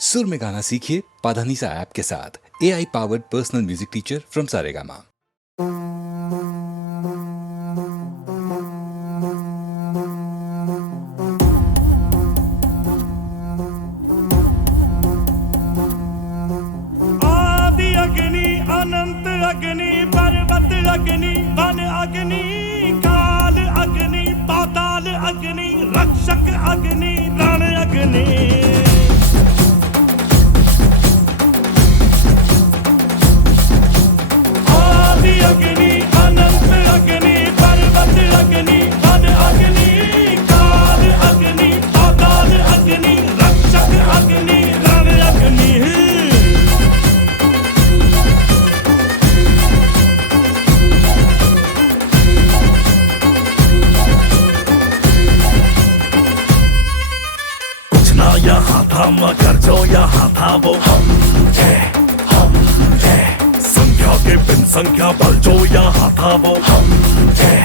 सुर में गाना सीखिए पाधानीसा ऐप के साथ। AI powered personal music teacher from Saregama. आदि अग्नि अनंत अग्नि पर्वत अग्नि वन अग्नि काल अग्नि पाताल अग्नि रक्षक अग्नि रण अग्नि। आदि अग्नि अनंत अग्नि पर्वत अग्नि वन अग्नि काल अग्नि पाताल अग्नि रक्षक अग्नि रण अग्नि। यहाँ था मगर जो यहाँ था वो हम थे। संख्या के बिन संख्या बल जो यहाँ था वो हम थे।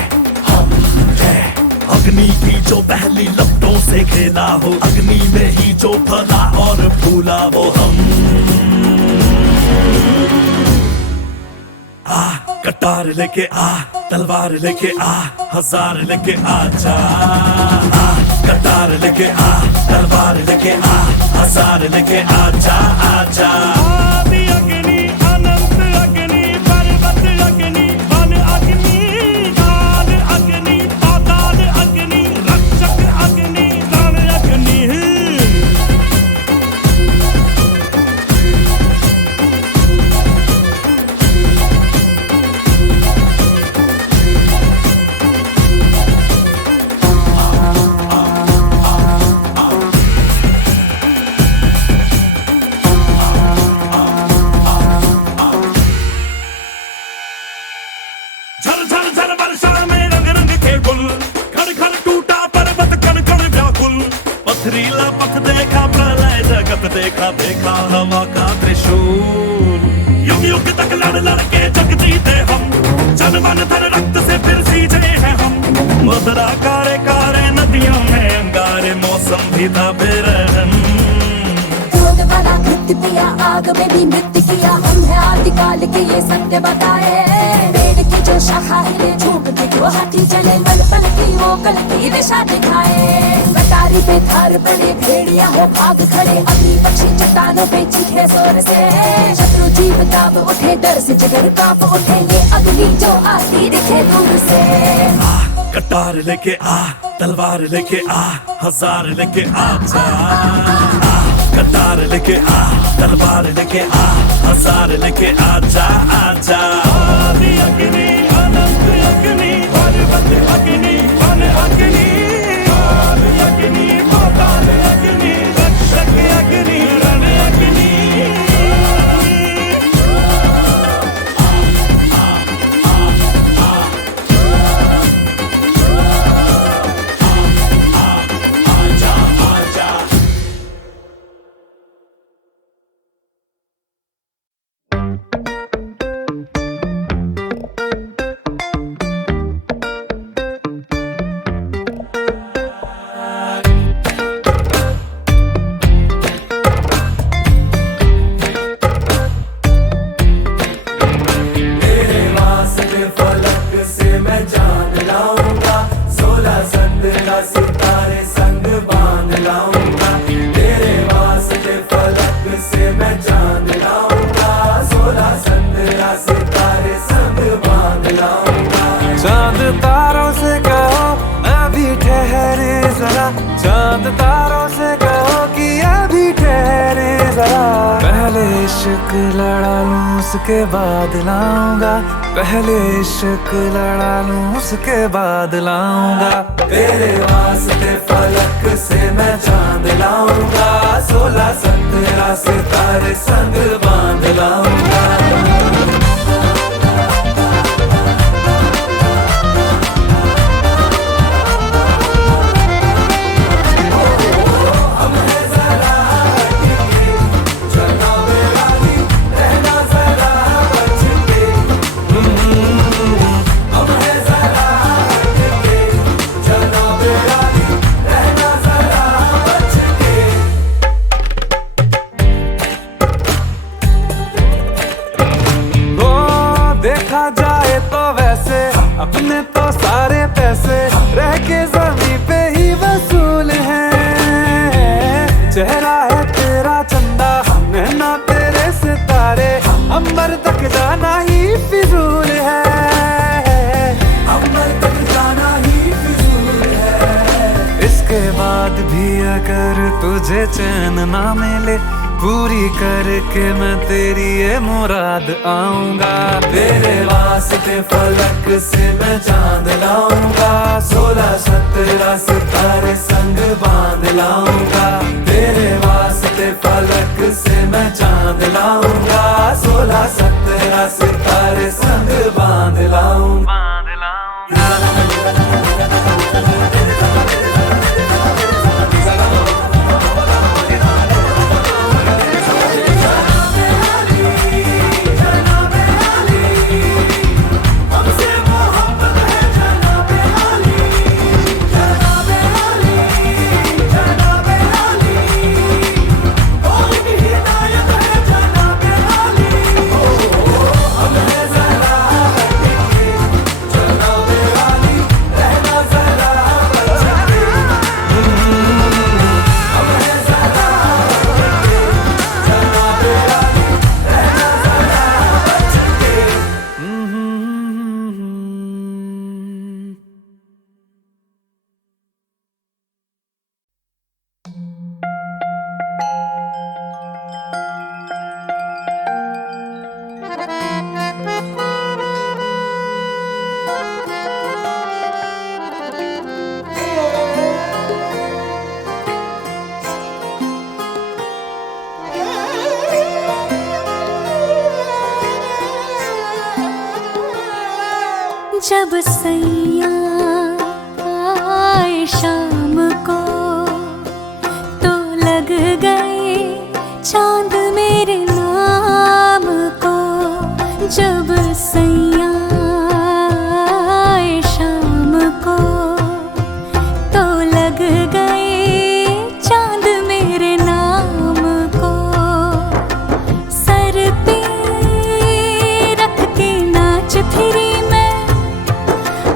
अग्नि की जो पहली लपटों से खेला हो, अग्नि में ही जो फला और फूला वो हम। आ कटार लेके आ, तलवार लेके आ, हजार लेके आ जा। कटार लेके आ, तलवार लेके आ, हजार लेके आ जा, आ जा। आदि अग्नि अनंत अग्नि पर्वत अग्नि वन अग्नि काल अग्नि पाताल अग्नि रक्षक अग्नि रण अग्नि। पथरीला पथ देखा प्रलय जगत देखा, देखा हवा का त्रिशूल। युग युग तक लड़ लड़ के जग जीते हम, जन मन धन रक्त से फिर सींचे हैं हम। मदरा कारे कारे नदियों में अंगारे मौसम भी था बेरहम। क्रोध वाला कृत्य किया, आग में भी नृत्य किया, हम है आदिकाल के ये सत्य बताए। पेड़ की जो शाखा हिले झूठ के जो हाथी चले, पल पल की वो कल की दिशा दिखाए। कटारी पे धार पड़े भेड़िया हो भाग खड़े, अग्नि पक्षी चट्टानों पे चीखे जोर से। शत्रु जीव दाब उठे, डर से जिगर कांप उठे, ये अग्नि जो आती दिखे दूर से। कटार लेके आ, तलवार लेके आ, हजार लेके आ जा। कटार लेके आ, तलवार लेके आ, हजार लेके आ जा, आ जा। आदि अग्नि अनंत अग्नि पर्वत अग्नि वन अग्नि काल अग्नि पाताल अग्नि रक्षक अग्नि रण अग्नि। चांद तारों से कहो अभी ठहरे जरा, चांद तारों से कहो कि अभी ठहरे जरा। पहले इश्क लड़ा लूं उसके बाद लाऊंगा, पहले इश्क लड़ा लूं उसके बाद लाऊंगा। तेरे वास्ते फलक से मैं चांद लाऊंगा, 16-17 सितारे संग बांध लाऊंगा। चाहे तो वैसे, अपने तो सारे पैसे रह के जमीन पे ही वसूल है। चेहरा है तेरा चंदा, नैना तेरे सितारे, अंबर तक जाना ही फिजूल है। अंबर तक जाना ही फिजूल है। इसके बाद भी अगर तुझे चैन ना मिले, पूरी करके मैं तेरी ये मुराद आऊंगा। तेरे वास्ते फलक से मैं चांद लाऊंगा, 16-17 सितारे संग बांध लाऊंगा। तेरे वास्ते फलक से मैं चांद लाऊंगा, 16-17 सितारे संग बांध लाऊंगा। जब सैया आए शाम को तो लग गए चांद मेरे नाम को। जब सैया आए शाम को तो लग गए चांद मेरे नाम को। सर पे रख के नाच फिरी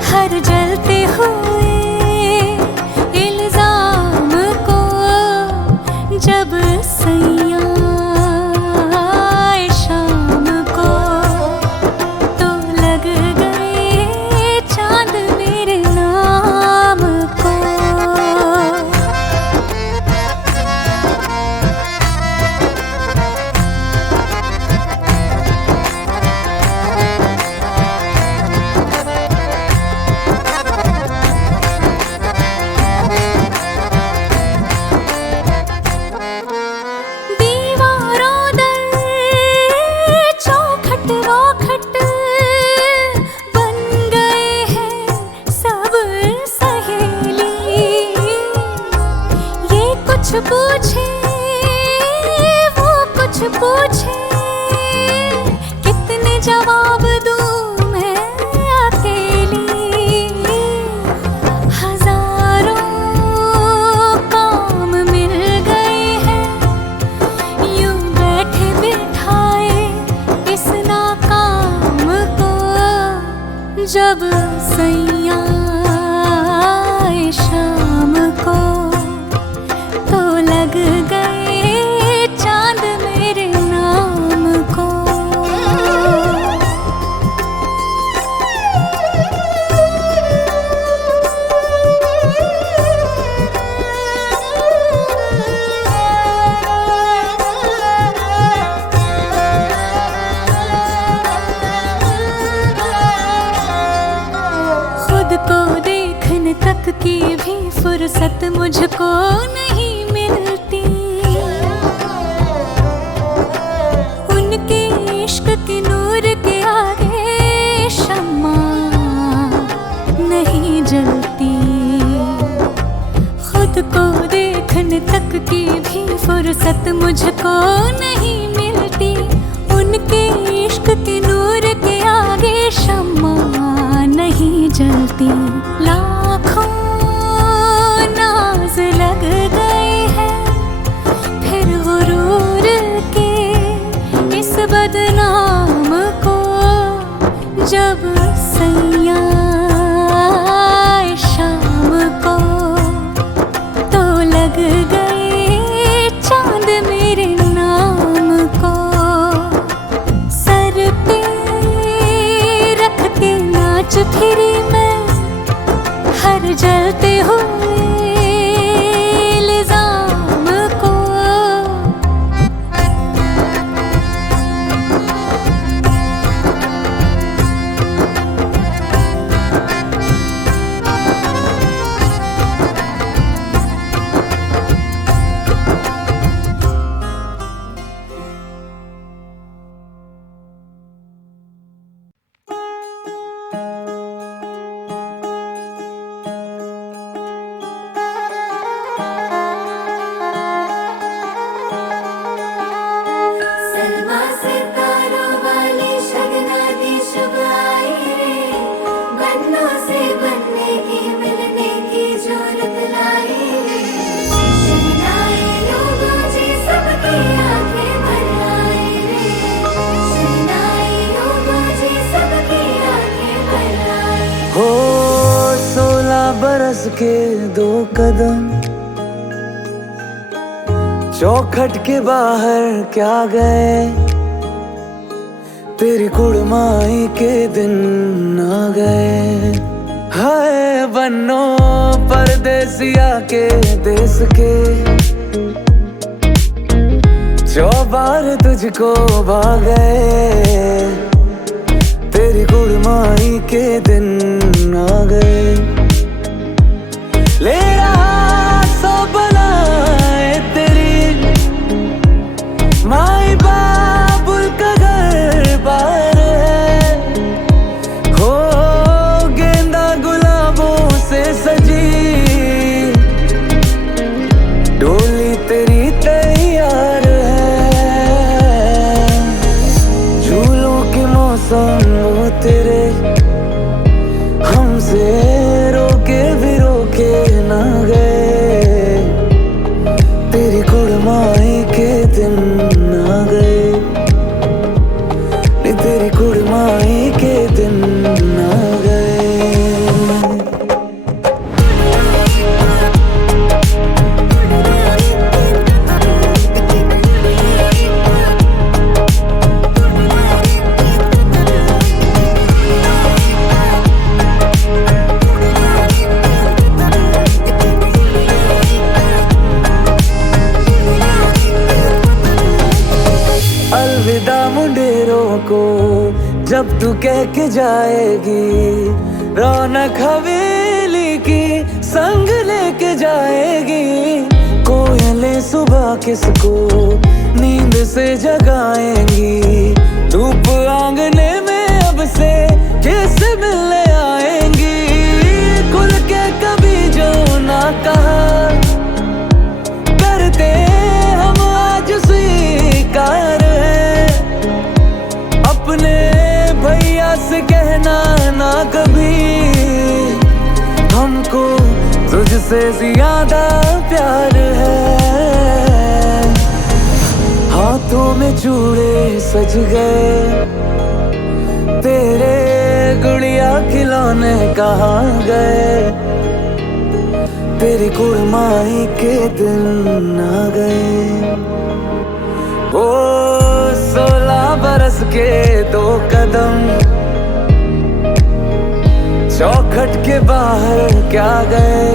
हर जलते हुए इल्जाम को। जब सैया आए शाम को तो लग गए चांद मेरे नाम को। पूछे वो कुछ पूछे, कितने जवाब दूं मैं अकेली। हजारों काम मिल गए हैं यूं बैठे बिठाए इस नाकाम को। जब सैया आए शाम को तो लग गए चांद मेरे नाम को। खुद को देखने तक की भी फुर्सत मुझको नहीं मिलती। उनके इश्क के नूर के आगे शम्मा नहीं जलती। खुद को देखने तक की भी फुर्सत मुझको नहीं मिलती। उनके इश्क के नूर के आगे शम्मा नहीं जलती। लाखों नाज लग गए हैं फिर गुरूर के इस बदनाम को। जब के 2 कदम, चौखट के बाहर क्या गए, तेरी कुड़माई के दिन आ गए। हाय बन्नो परदेसिया के देश के, चौबार तुझको भागे, तेरी कुड़माई के दिन आ गए। ले रहा सो बनाए तेरी माई बाबुल का घर बार है, हो गेंदा गुलाबों से सजी डोली तेरी तैयार है। झूलों के मौसम वो तेरे हमसे रोके भी रोके ना गए, तेरी कुड़माई के दिन आ गए, तेरी कुड़माई के दिन आ गए। अलविदा मुंडेरों को जब तू कह के जाएगी, रौनक हवेली की संग लेके जाएगी। कोयलें सुबह किसको नींद से जगाएंगी, धूप आंगने में अब से किससे मिलने आएंगी। खुल के कभी जो ना कहा करते हम आज स्वीकार है, अपने भैया से कहना ना कभी, हमको तुझसे ज्यादा प्यार है। हाथों में चूड़े सज गए, तेरे गुड़िया खिलौने कहाँ गए, तेरी कुड़माई के दिन आ गए। ओ 16 बरस के 2 कदम, चौखट के बाहर क्या गए,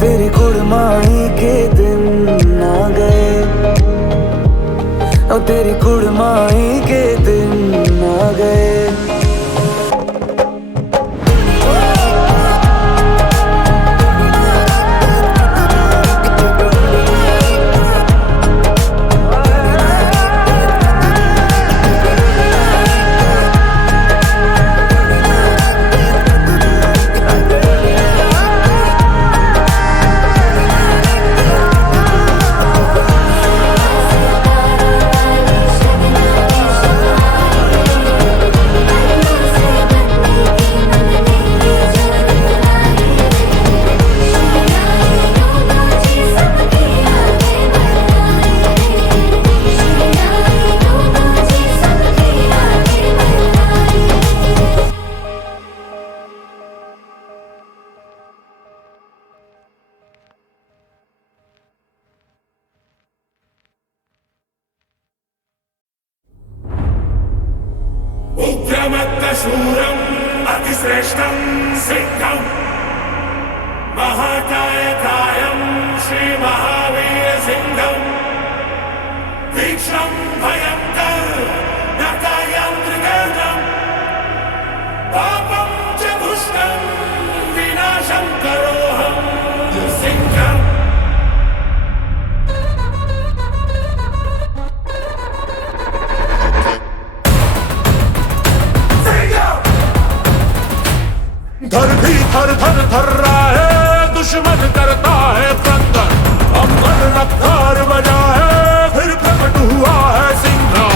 तेरी कुड़माई के दिन आ गए, और तेरी कुड़माई के दिन आ गए। शूरम् अतिश्रेष्ठं सिद्धम् महाकायकायं श्रीमहावीरसिंहम् तीक्ष्णं भयङ्कर नकायं त्रिगर्दम् पापं च दुष्टं विनाशं करोऽहं सिंहम्। धरती थर थर थर रहा है, दुश्मन करता है कंदर, अमर रफ्तार बजा है, फिर प्रकट हुआ है सिंघा।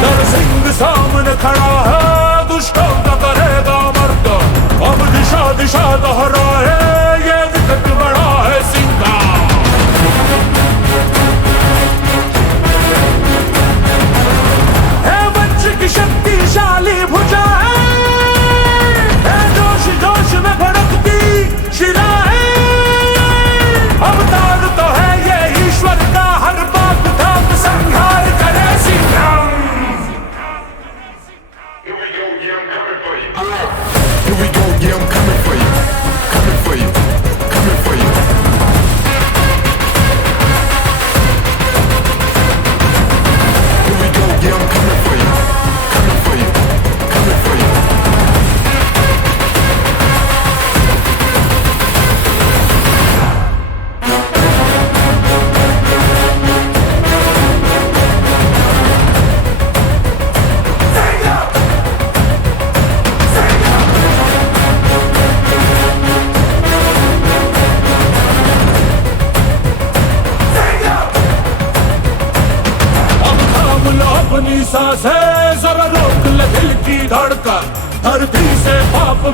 नर सिंह सामने खड़ा है, दुष्टों का करेगा मर्द, अब दिशा दिशा दोहराए, ये विकट बड़ा है सिंघा। शक्तिशाली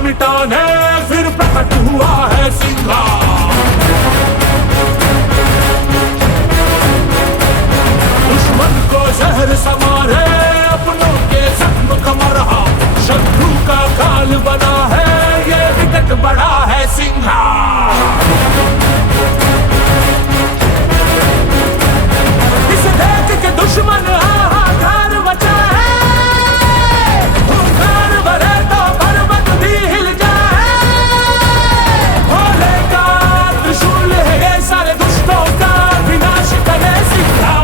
मिटाने फिर प्रकट हुआ है सिंघा। दुश्मन को जहर समारे अपनों के जख्म का मरहा, शत्रु का काल बना है ये विकट बड़ा है सिंघा। इस देख के दुश्मन हाहाकार मचा है, हुंकार भरे तो पर्वत भी हिल जाए। भोले का त्रिशूल है ये सारे दुष्टों का विनाश करे सिंघा।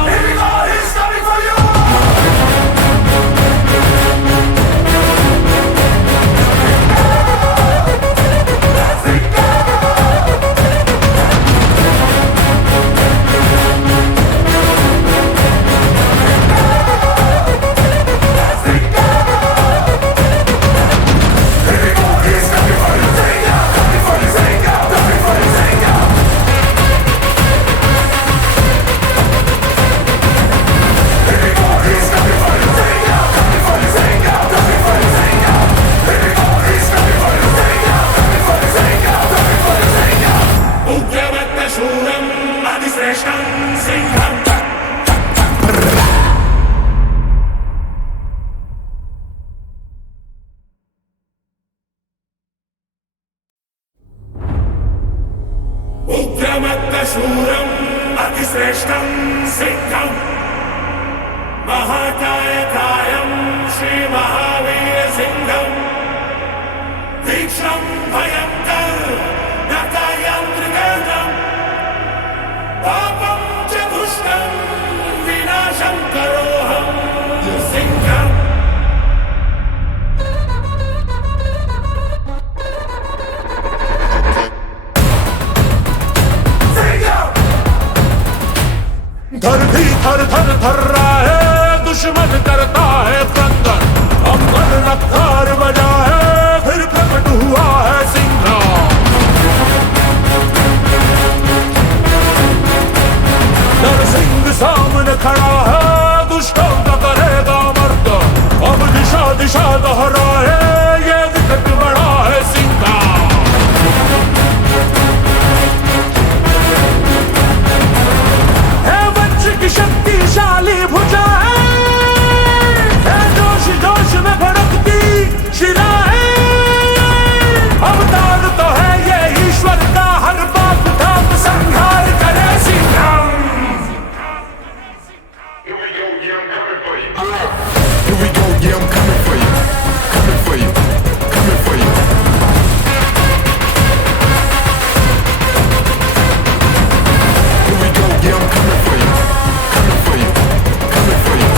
शूरं अतिश्रेष्ठं सिद्धं महाकायकायं श्रीमहावीरसिंहं तीक्ष्णं भयङ्कर नकायन्त्रिकर्णं पापं च दुष्टं विनाशं करोऽहं सिंहम्। धरती थर थर थर रहा है, दुश्मन करता है क्रंदन, अंबर रफ्तार बजा है फिर प्रकट हुआ है सिंघा। नरसिंह सामने खड़ा है, दुष्टों का करेगा मर्दन, अब दिशा दिशा दोहराए ये विकट बड़ा है सिंघा। शक्तिशाली भुजा है, जोश जोश में भड़कती शिला है, अवतार तो है ये ईश्वर का, हर पाप धाम संहार करे Singha. Here we go, yeah, I'm coming for you. Here we go, yeah, I'm coming for you. Coming for you. Coming for you. Here we go, yeah, I'm coming for you. Coming for you. Coming for you.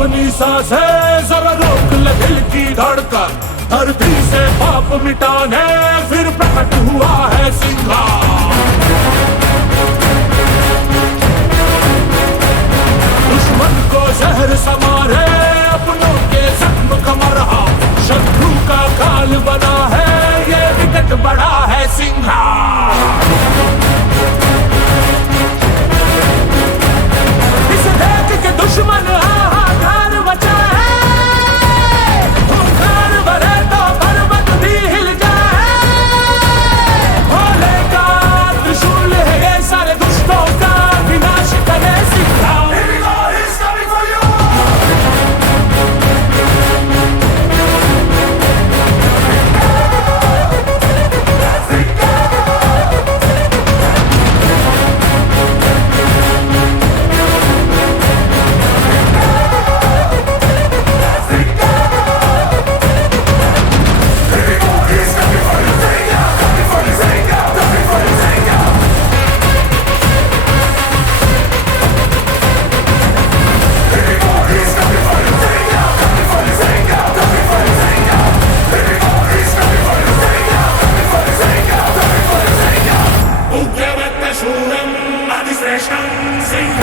अपनी सांसें जरा रोक ले दिल की धड़कन, धरती से पाप मिटाने फिर प्रकट हुआ है सिंघा। दुश्मन को जहर समारे अपनों के जख्म का मरहा, शत्रु का काल बना है ये विकट बड़ा है सिंघा। इस देख के दुश्मन हाहाकार मचा है, हुंकार भरे तो पर्वत भी हिल जाए। भोले का Sing